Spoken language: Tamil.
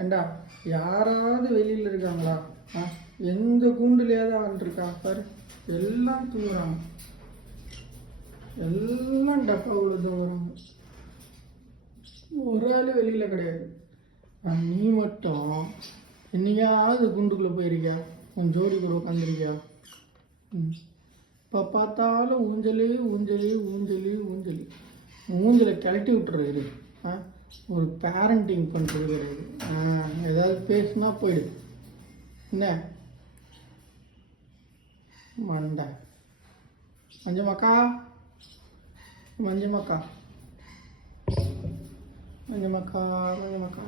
ஏண்டா யாராவது வெளியில் இருக்காங்களா? எந்த கூண்டுலேயாவது ஆள் இருக்கா பாரு. எல்லாம் தூங்குறாங்க, எல்லாம் டப்பாவுல தூங்குறாங்க. ஒரு ஆள் வெளியில் கிடையாது. நீ மட்டும் என்னையாவது குண்டுக்குள்ளே போயிருக்கியா? உன் ஜோடி கூட உட்காந்துருக்கியா? இப்போ பார்த்தாலும் ஊஞ்சலே ஊஞ்சலே ஊஞ்சலே ஊஞ்சல். ஊஞ்சலை கிளட்டி விட்டுறது. ஒரு பேரண்டிங் பண்ணுறது கிடையாது. ஏதாவது பேசுனா போயிடு. என்ன மண்டை மஞ்சமாக்கா, மஞ்சமாக்கா, மஞ்சமாக்கா, மஞ்சமாக்கா.